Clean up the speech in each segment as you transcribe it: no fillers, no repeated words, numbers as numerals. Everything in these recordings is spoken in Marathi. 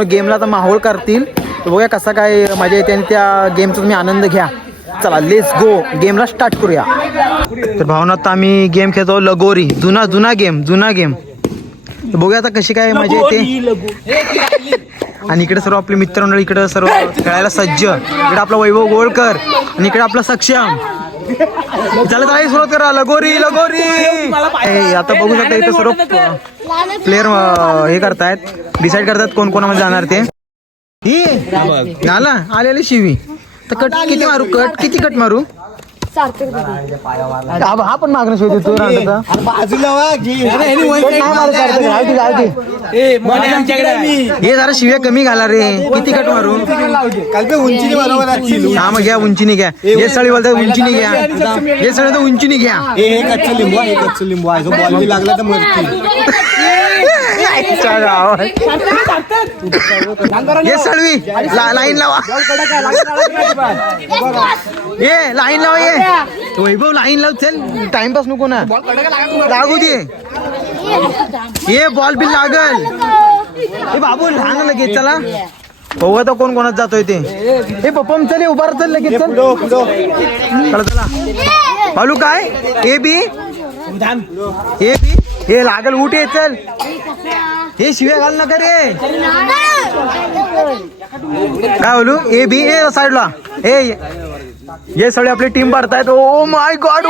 भावनो गेमला तर माहोल करतील. बघूया कसा काय मजा येते आणि त्या गेमचा तुम्ही आनंद घ्या. चला लेट्स गो, गेमला स्टार्ट करूया. तर भावना आता आम्ही गेम खेळतो लगोरी. जुना गेम. बघूया आता कशी काय मजा येते. आणि इकडे सर्व आपले मित्रमंडळी इकडे सर्व खेळायला सज्ज. इकडे आपला वैभव गोळकर आणि इकडे आपला सक्षम. चला सुरुवात करा. लगोरी. आता बघू शकता इथे सर्व प्लेयर हे करतायत, डिसाईड करतात कोण कोणामध्ये जाणार ते. आलेली शिवी तर कट किती मारू? किती कट मारू? हा पण मागणं शोध तू हे जरा शिव्या कमी घाला रे. किती कट मारू? हा मग घ्या, उंचीने घ्या. हे सळी बोलतात उंचीने घ्या. हे सळी तर उंचीने घ्या. कच्चं लिंबू आहे जो बॉल लागला तर मरती. ये सळवी लाईन लावा. ये लाईन लावा. ये वैभव लाईन लाव. चल टाइमपास नको ना, लागू दे. ये बॉल बिल लागल. हे बाबू लहान लगेच. चला बघू तर कोण कोणात जातोय ते. हे पप्पा चल उभार चल लगेच. चल चला बालू काय ए बी हे लागल. उठ ये चल. हे शिव्या घाल नका रे. काय बोलू? ए बी ए साईडला. हे सगळे आपली टीम भरतायत. O my God. ओ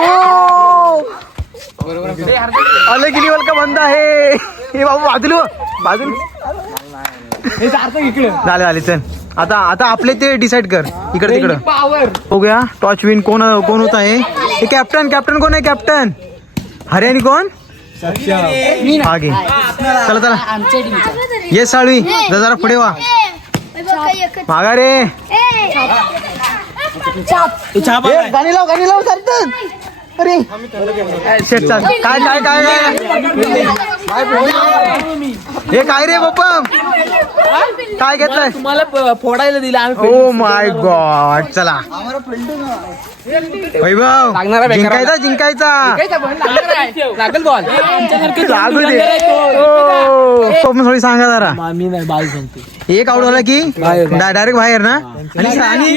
अलग लेवल का बंदा है हे बाबू. बाजूला झाले. चल आता आपले ते डिसाइड कर. इकडे तिकडं बघूया. टॉच विन कोण होत आहे? हे कॅप्टन कोण आहे? कॅप्टन हरे आणि कोण? आगे. चला ये साळवी जरा पुढे वा. मागा रे. गाणी लाव चालतं. अरे हे काय रे बाप्पा? काय घेतलंय? तुम्हाला फोडायला दिलं आम्ही. ओ माय गॉड. चला वैभव जिंकायचा. लागल बॉल. लागू दे. थोडी सांगा जरा. मी नाही बाई सांगते. एक आउट झाला की डायरेक्ट बाहेर ना. आणि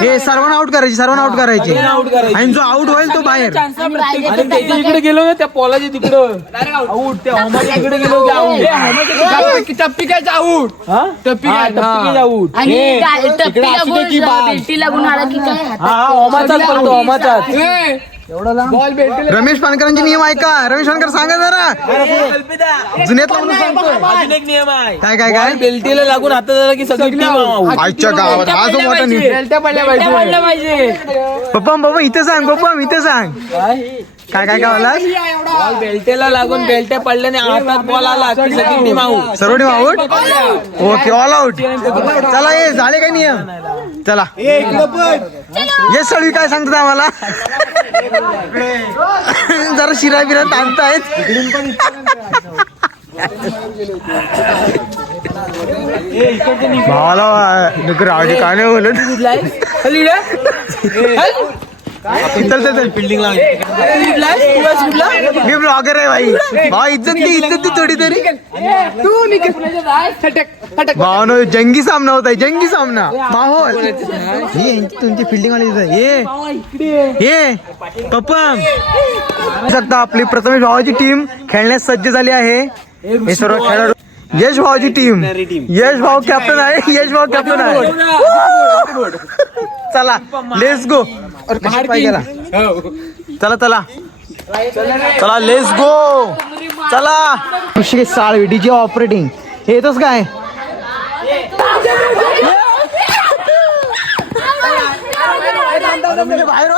हे सर्वांना आउट करायची. आणि जो आउट होईल तो बाहेर. आणि त्याच्या इकडे गेलो ना त्या पोलाच्या तिकडं आउट. त्या होमाच्या इकडे गेलो की आउट. टप्पी काय आउट. टप्पी काय आउट. रमेश पानकरांचे नियम ऐका. रमेश पानकर सांगा जरा. जुन्यातला नियम आहे. काय बेल्टीला लागून हातात झाला की सगळी आजच्या गावात हा जो मोठा बेल्ट्या पडल्या पाहिजे. पप्पा इथे सांग. काय मला बॉल बेल्टेला लागून बेल्ट्या पडल्याने हातात बॉल आला की सगळी टीम आउट. सर्व team out. Okay all out. चला ये झाले काय नियम. चला ये सळवी काय सांगतात आम्हाला? जरा शिरा बिरा ताणतायत. भावाला काय नाही बोलत. चल फिल्डिंग मी ब्लॉगर आहे भाई इज्जत दी थोडी तरी. भावनो जंगी सामना होता है. जंगी सामना माहोल. तुमची फिल्डिंग वाली ये पप्पा सकता. आपली प्रथमेश भावाची टीम खेळण्यास सज्ज झाली आहे. हे सर्व खेळाडू. यश भावाची टीम. यश भाऊ कॅप्टन आहे. चला लेट्स गो. चला लेट्स गो. चला ऋषिकेश साळवी डीजे ऑपरेटिंग. हे येतोच काय? बाहेर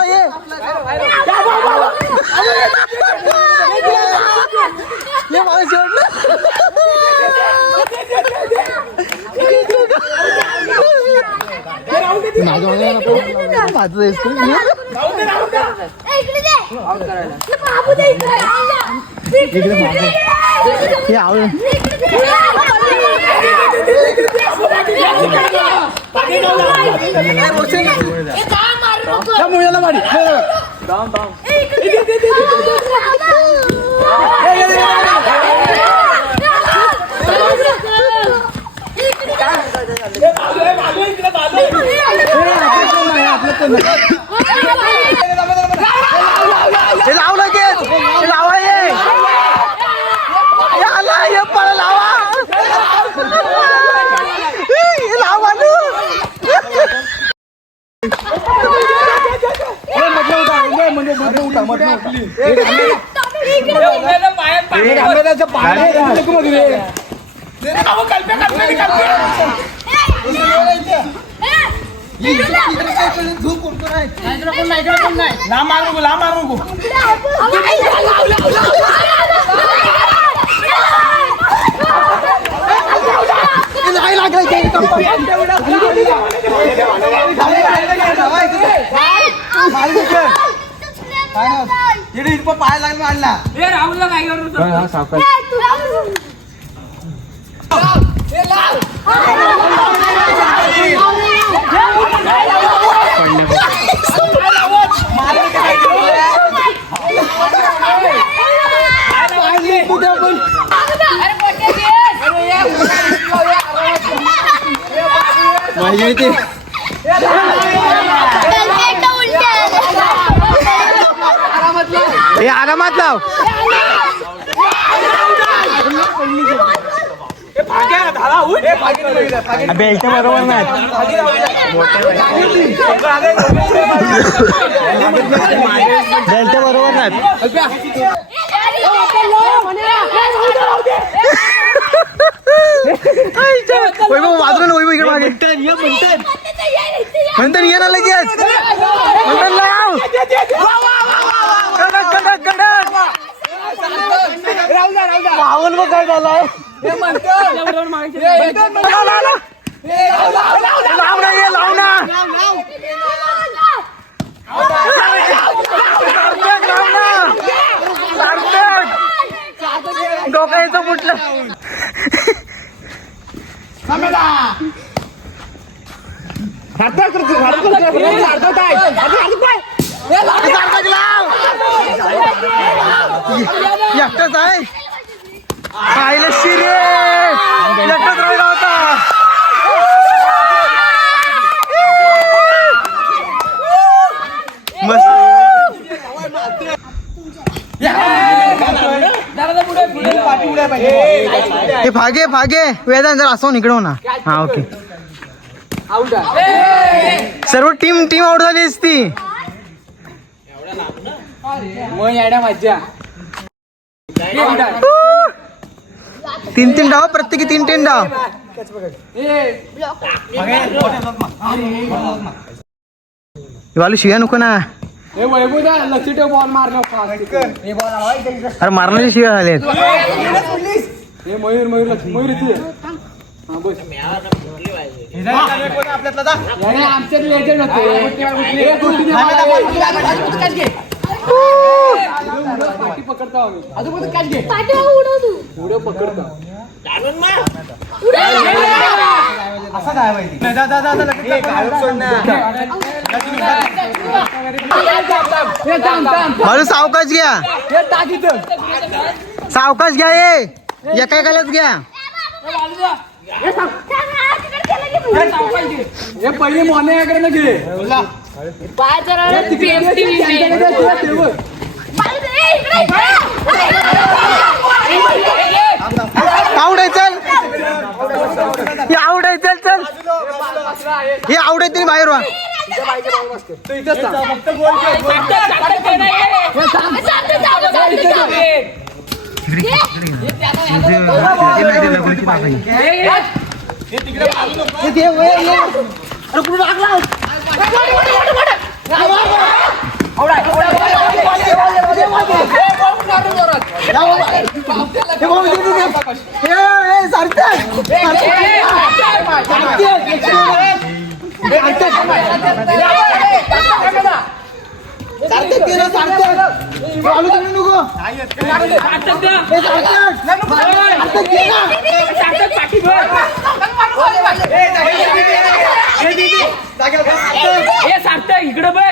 हे लाव लगेच हे लावा हे आला हे पळ लावा हे लावा ना. पाय लागला आणला राहुलला काय करतो हे आरामात लाव बेल्ट बरोबर नाही बेल्ट बरोबर नाही वाजलं वैभव इकडे मागे म्हणतात ये ना लगेच म्हणतात लाव कडक कडक कडक पावन मग काय झालाय लाव ना ये लाव ना डोक्याचं फुटलं एकटाच आहे पाहिलं शिरे एकटाच राहिला होता मस्त हे फागे फागे वेदांत जर असं इकडे हो ना हा ओके सर्व टीम आउट झाली असती तीन डाव प्रत्येकी तीन डाव वालू शिव्या नको ना लक्ष ठेव बॉल मारलं अरे मारण्याची शिव्या झालेत मयूर मयूर इथे आमच्यात लेजंड होते पकडतो आम्ही अजून काय घे पुढे पकडतो मारू सावकाश घ्या सावकाश घ्या ये एका एकालाच घ्या हे पहिले मोन्याकडे न घे आवडाय चल हे आवडाय चल चल हे आवडाय तरी बाहेर व्हा इकडे बघ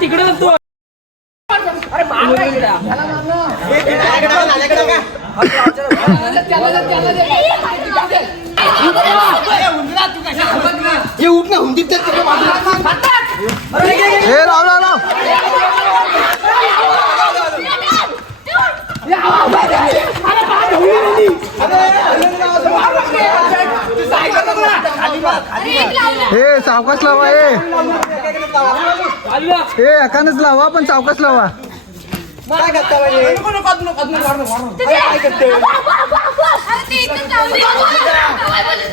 तिकडे तू हे सावकाश लावा हे एकानच लावा पण सावकाश लावा.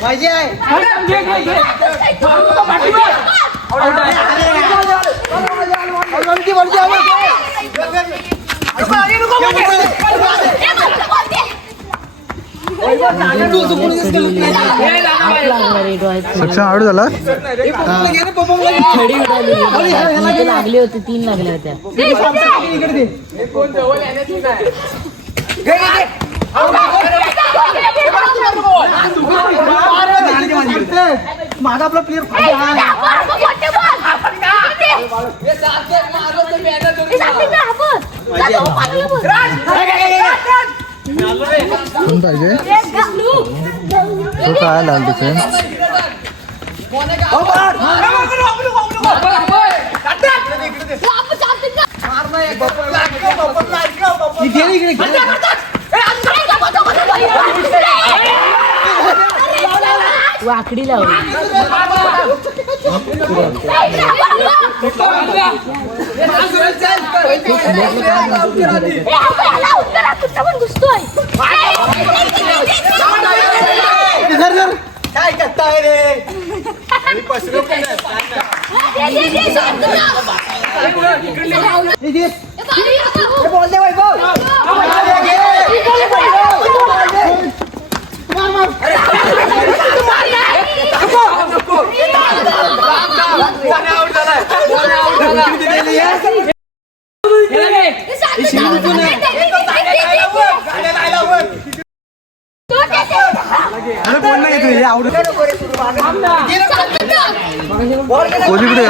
माझी आहे सक्षम आवड झाला. लागले होते 3 लागल्या होत्या. माझा आपला प्लेअर पाहिजे तो काय लाल डिफेन्स वाकडी लावली. काय करताय रे कोणीकडे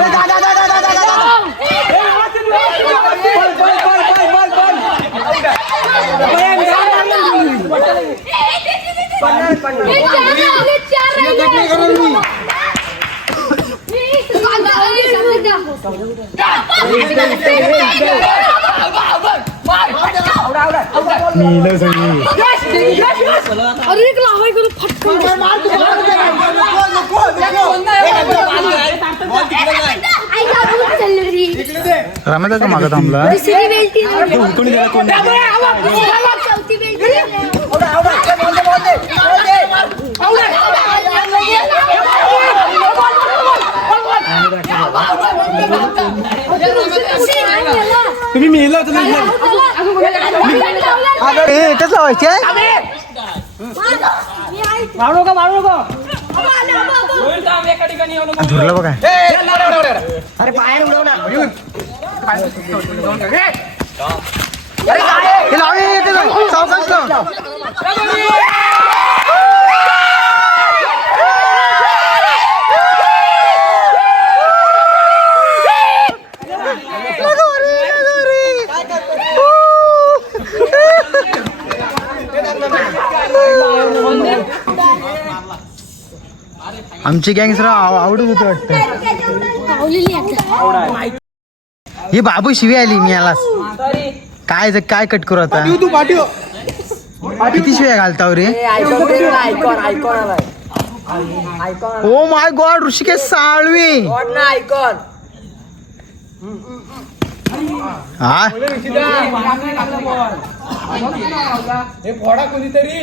रमेशचा मागं थांबला. तुम्ही मेला एकच लावायचे एका ठिकाणी धुरलं बघा. अरे बाहेर उडव ना हे लाव, सावकाश लाव. आमची गँग सर आवडत होती वाटतं. ही बाबू शिवी आली मी याला काय कट करू आता. तू पाठव किती शिव्या घालता रे. Oh my god Rishikesh Salvi हा हे फोडा कोणीतरी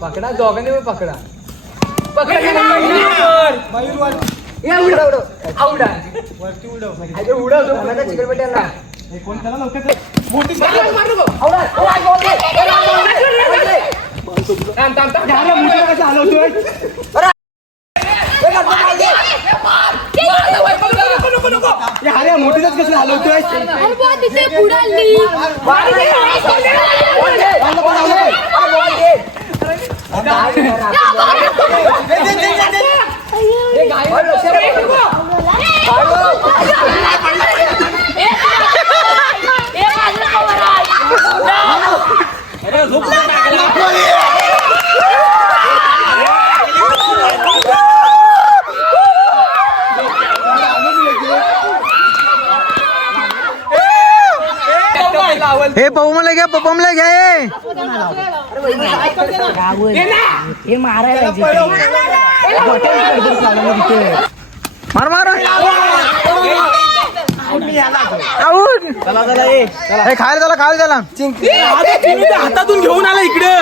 पकडा दोघांनी पकडा मोठीच कसं हलवतोय हे पप्पा घ्या पप्पा घ्या हे मारायला मार मार आऊट हे खायला झाला हातातून घेऊन आला इकडे